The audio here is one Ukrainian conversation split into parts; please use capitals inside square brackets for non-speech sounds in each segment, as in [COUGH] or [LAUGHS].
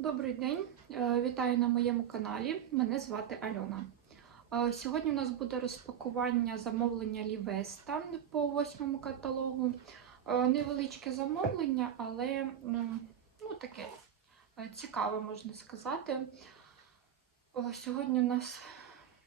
Добрий день, Е, вітаю на моєму каналі. Мене звати Альона. Е, Сьогодні у нас буде розпакування замовлення Лівеста по восьмому каталогу. Е, Невеличке замовлення, але ну, таке цікаве, можна сказати. Сьогодні у нас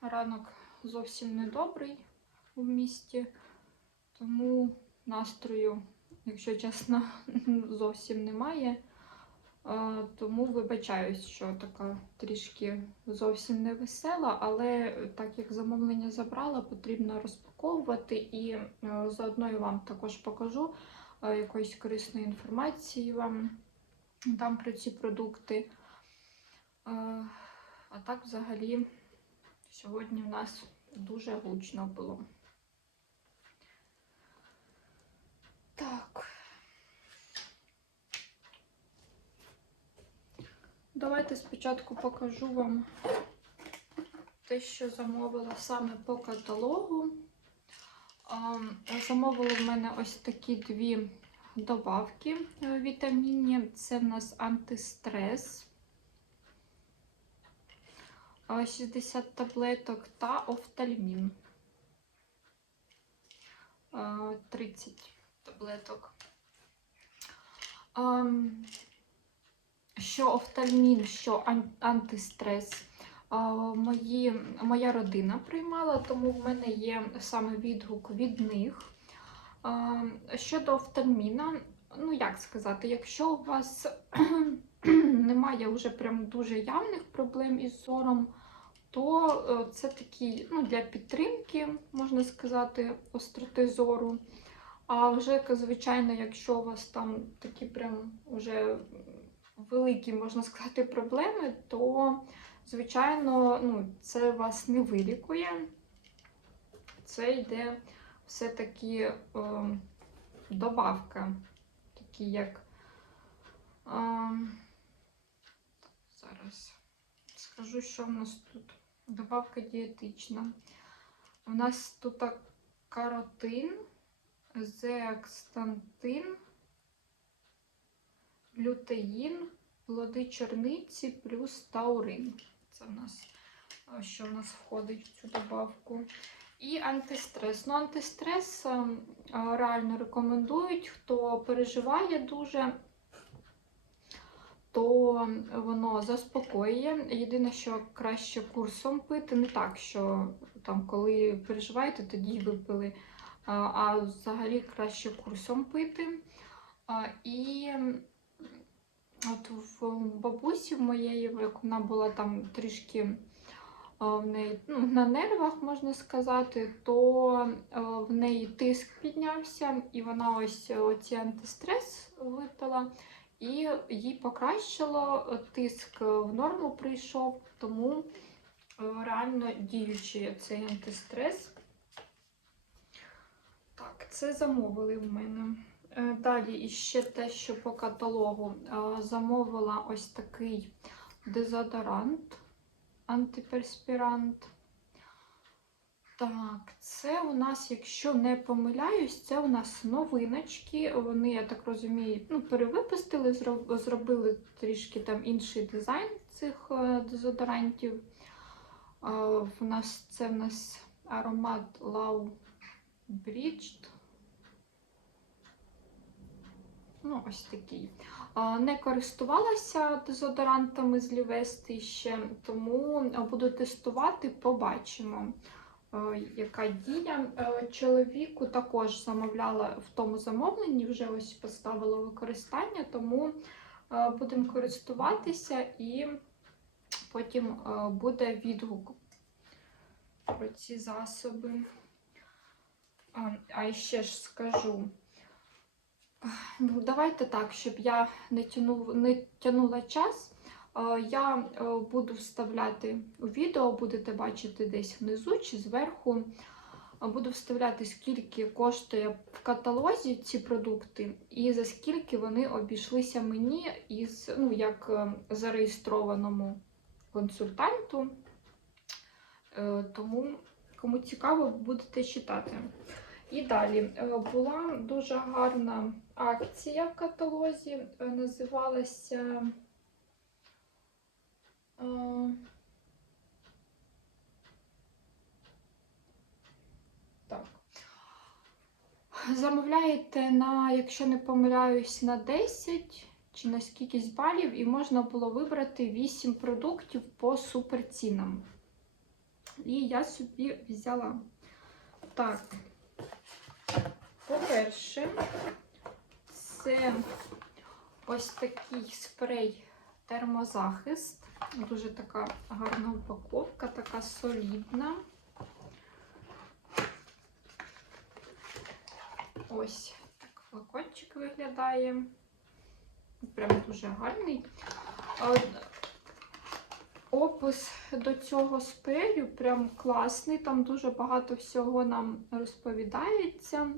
ранок зовсім недобрий у місті, тому настрою, якщо чесно, [LAUGHS] зовсім немає. Е, Тому вибачаюсь, що така трішки зовсім не весела, але так як замовлення забрала, потрібно розпаковувати і е, заодно я вам також покажу е, якоїсь корисної інформації вам дам про ці продукти. А так, взагалі, сьогодні у нас дуже гучно було. Так. Давайте спочатку покажу вам те, що замовила саме по каталогу. Замовили в мене ось такі дві добавки е, вітамінні. Це в нас антистрес. 60 таблеток та офтальмін. 30 таблеток. Що офтальмін, що антистрес. Мої, моя родина приймала, тому в мене є саме відгук від них. Щодо офтальміна, ну як сказати, якщо у вас [CLEARS THROAT] немає вже прям дуже явних проблем із зором, то е, це такий ну, для підтримки, можна сказати, остроти зору. А вже, звичайно, якщо у вас там такі прям вже великі, можна сказати, проблеми, то, звичайно, ну, це вас не вилікує. Це йде все-таки е, добавка, такі як. Е, зараз скажу, що в нас тут. Добавка дієтична. У нас тут каротин, зеакстантин, лютеїн, плоди чорниці плюс таурин. Це в нас, що в нас входить в цю добавку. І антистрес. Ну, антистрес реально рекомендують, хто переживає дуже, то воно заспокоює. Єдине, що краще курсом пити, не так, що там, коли переживаєте, тоді випили, а взагалі краще курсом пити. І От в бабусі моєї, як вона була там трішки в неї ну, на нервах, можна сказати, то в неї тиск піднявся, і вона ось ці антистрес випила, і їй покращило, тиск в норму прийшов, тому реально діючий цей антистрес. Так, це замовили в мене. Е, Далі іще те, що по каталогу е, замовила ось такий дезодорант, антиперспірант. Так, це у нас, якщо не помиляюсь, це у нас новиночки. Вони, я так розумію, ну, перевипустили, зробили трішки там інший дизайн цих е, дезодорантів. В нас це в нас аромат Love Bridged. Ну, ось такий. Не користувалася дезодорантами з Лівести ще, тому буду тестувати, побачимо, яка дія. Чоловіку також замовляла в тому замовленні, вже ось поставила використання, тому будемо користуватися і потім буде відгук про ці засоби. А, А ще ж скажу. Ну, давайте так, щоб я не тянула, не тянула час. е, Я е, буду вставляти у відео, будете бачити десь внизу чи зверху. е, Буду вставляти, скільки коштує в каталозі ці продукти, і за скільки вони обійшлися мені із, ну, як зареєстрованому консультанту. Тому, кому цікаво, будете читати. І далі е, була дуже гарна акція в каталозі, е, називалася Е, Так. Замовляєте на, якщо не помиляюсь, на 10 чи на скількись балів, і можна було вибрати 8 продуктів по суперцінам. І я собі взяла. Так, по-перше, це ось такий спрей термозахист. Дуже така гарна упаковка, така солідна. Ось так флакончик виглядає. Прям дуже гарний. Опис до цього спрею прям класний. Там дуже багато всього нам розповідається.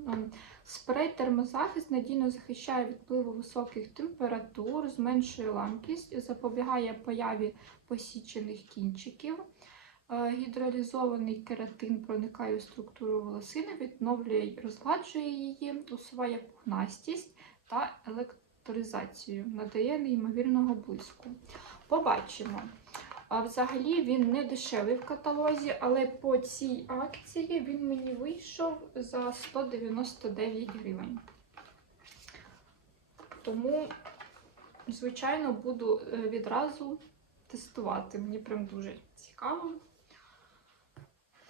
Спрей термозахист надійно захищає від впливу високих температур, зменшує ламкість, запобігає появі посічених кінчиків. Е, Гідролізований кератин проникає у структуру волосини, відновлює й розгладжує її, усуває пухнастість та електризацію, надає неймовірного блиску. Побачимо. А взагалі він не дешевий в каталозі, але по цій акції він мені вийшов за 199 гривень. Тому, звичайно, буду е, відразу тестувати. Мені прям дуже цікаво.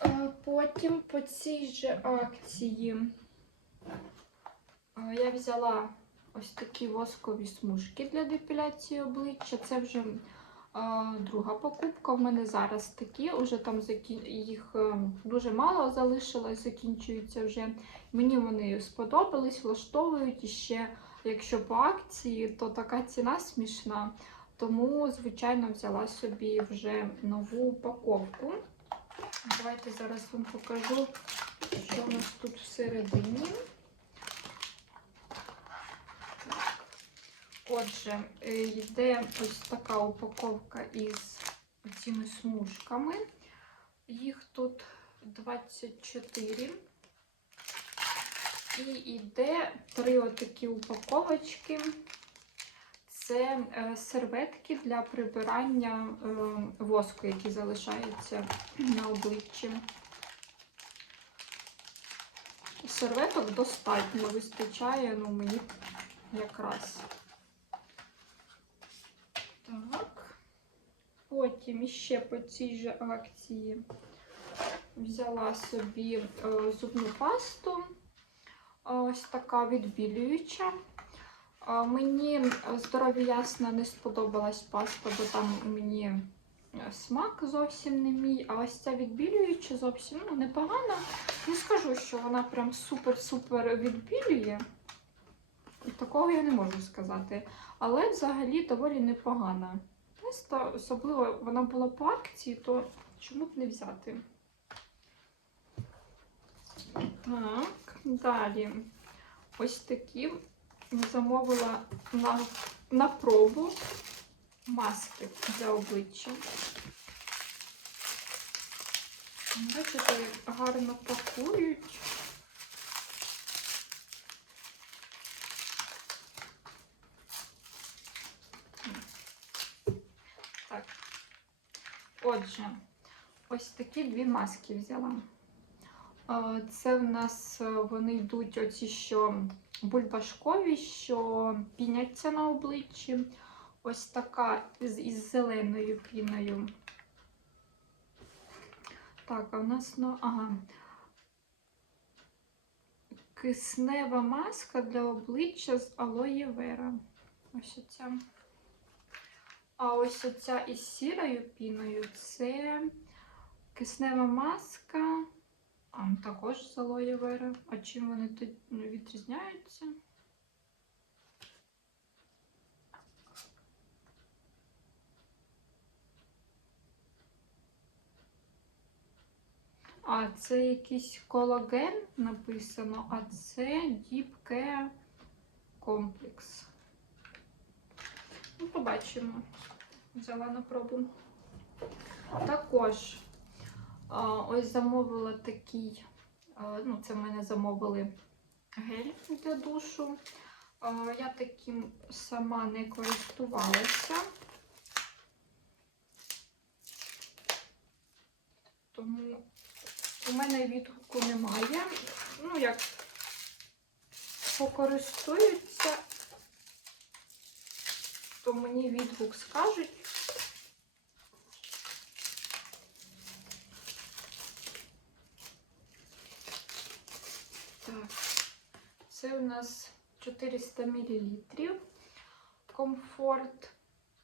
Е, Потім по цій же акції е, я взяла ось такі воскові смужки для депіляції обличчя. Це вже друга покупка. В мене зараз такі, уже там їх е, дуже мало залишилось, закінчуються вже. Мені вони сподобались, влаштовують і ще, якщо по акції, то така ціна смішна. Тому, звичайно, взяла собі вже нову упаковку. Давайте зараз вам покажу, що у нас тут всередині. Отже, е, йде ось така упаковка із цими смужками. Їх тут 24. І йде три отакі упаковочки. Це е, серветки для прибирання е, воску, який залишається на обличчі. Серветок достатньо вистачає, ну мені якраз. Так. Потім ще по цій же акції взяла собі е, зубну пасту. Ось така відбілююча. Мені здоров'я ясно не сподобалась паста, бо там мені е, смак зовсім не мій. А ось ця відбілююча зовсім ну, непогана. Не скажу, що вона прям супер-супер відбілює. Такого я не можу сказати. Але взагалі доволі непогана. Паста, особливо вона була по акції, то чому б не взяти? Так, далі. Ось такі замовила на, на пробу маски для обличчя. Бачите, гарно пакують. Так. Отже, ось такі дві маски взяла. Е, Це в нас е, вони йдуть оці, що бульбашкові, що піняться на обличчі. Ось така із, із зеленою піною. Так, а в нас ну, ага. Киснева маска для обличчя з алоє вера. Ось оця. А ось оця із сірою піною це киснева маска. А, ну, також з алоє вера. А чим вони тут відрізняються? А, це якийсь колаген написано, а це Care Complex. Ну, побачимо. Взяла на пробу. Також ось замовила такий, ну, це в мене замовили гель для душу. Я таким сама не користувалася. Тому у мене відгуку немає. Ну, як покористуються, то мені відгук скажуть. Так, це у нас 400 мл. Комфорт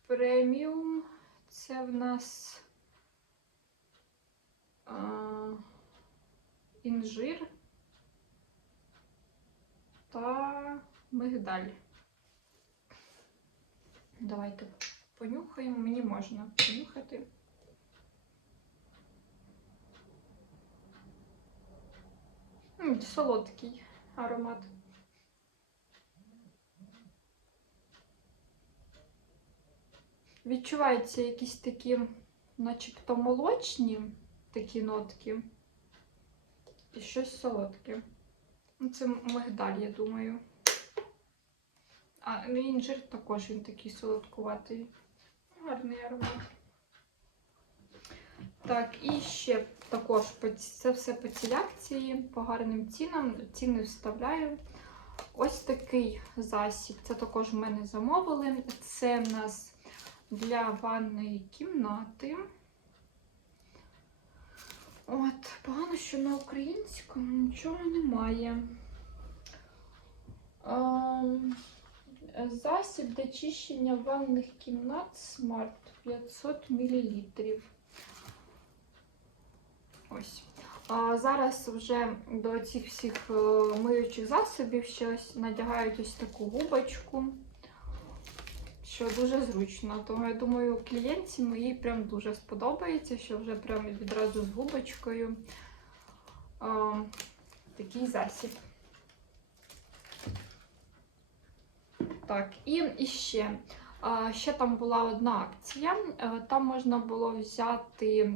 преміум. Це в нас а, інжир та мигдаль. Давайте понюхаємо. Мені можна понюхати. Солодкий аромат. Відчуваються якісь такі, начебто молочні такі нотки. І щось солодке. Ну, Це мигдаль, я думаю. А ну, інжир також він такий солодкуватий. Гарний аромат. Так, і ще також це все по цій акції, по гарним цінам. Ціни вставляю. Ось такий засіб. Це також в мене замовили. Це в нас для ванної кімнати. От, погано, що на українському нічого немає. Ем, Засіб для чищення ванних кімнат Smart 500 мл. Ось. А зараз вже до цих всіх е, миючих засобів щось надягають ось таку губочку, що дуже зручно. Тому я думаю, клієнтці моїй прям дуже сподобається, що вже прям відразу з губочкою а, такий засіб. Так, і, ще. Ще там була одна акція. Е, Там можна було взяти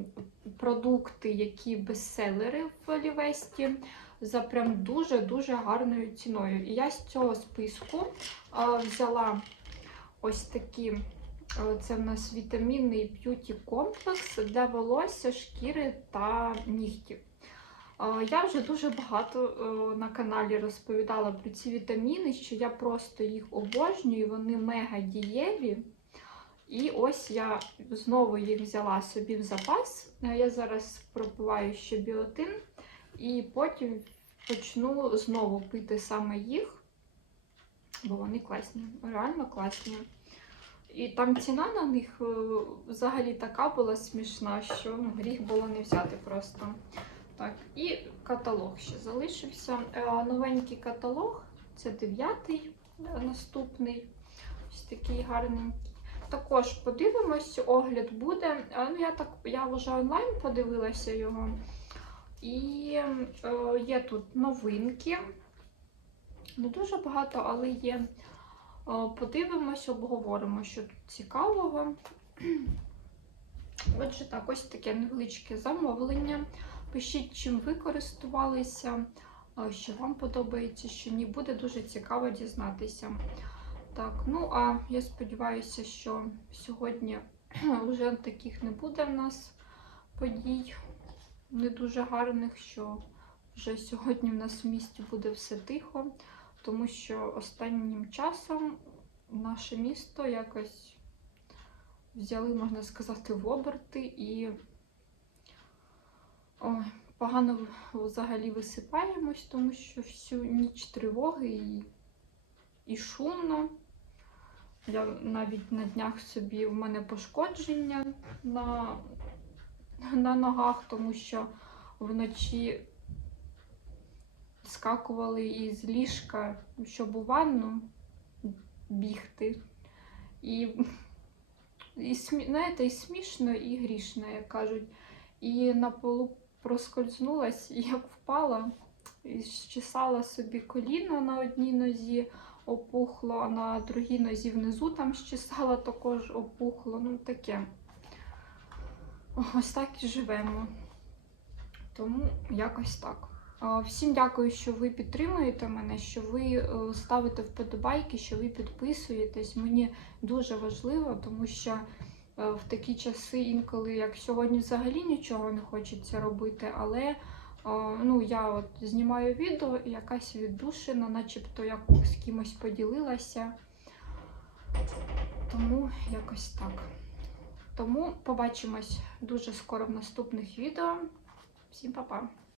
продукти, які бестселери в Лівесті, за прям дуже-дуже гарною ціною. І я з цього списку взяла ось такі. е, Це в нас вітамінний б'юті комплекс для волосся, шкіри та нігтів. Я вже дуже багато е, на каналі розповідала про ці вітаміни, що я просто їх обожнюю, вони мега дієві. І ось я знову їх взяла собі в запас. Я зараз пропиваю ще біотин, і потім почну знову пити саме їх, бо вони класні, реально класні. І там ціна на них е, взагалі така була смішна, що ну, гріх було не взяти просто. Так, і каталог ще залишився. Е, Новенький каталог, це дев'ятий е, наступний. Ось такий гарненький. Також подивимось, огляд буде. Е, Ну, я так я вже онлайн подивилася його. І е, є тут новинки. Не дуже багато, але є. Подивимось, обговоримо, що тут цікавого. [CLEARS THROAT] Отже, так, ось таке невеличке замовлення. Пишіть, чим ви користувалися, що вам подобається, що ні, буде дуже цікаво дізнатися. Так, ну а я сподіваюся, що сьогодні [CLEARS THROAT] вже таких не буде в нас подій не дуже гарних, що вже сьогодні в нас в місті буде все тихо, тому що останнім часом наше місто якось взяли, можна сказати, в оберти і Ой, погано взагалі висипаємось, тому що всю ніч тривоги і, і шумно. Я навіть на днях собі в мене пошкодження на, на ногах, тому що вночі скакували із ліжка, щоб у ванну бігти. І, і, знаєте, і смішно, і грішно, як кажуть. І на полу проскользнулась, [LAUGHS] і як впала, і щесала собі коліно на одній нозі, опухло, а на другій нозі внизу там щесала також опухло. Ну таке. Ось так і живемо. Тому якось так. Всім дякую, що ви підтримуєте мене, що ви е, ставите вподобайки, що ви підписуєтесь. Мені дуже важливо, тому що в такі часи, інколи як сьогодні взагалі нічого не хочеться робити, але е, ну, я от знімаю відео і якась віддушина, начебто я з кимось поділилася. Тому якось так. Тому побачимось дуже скоро в наступних відео. Всім па-па!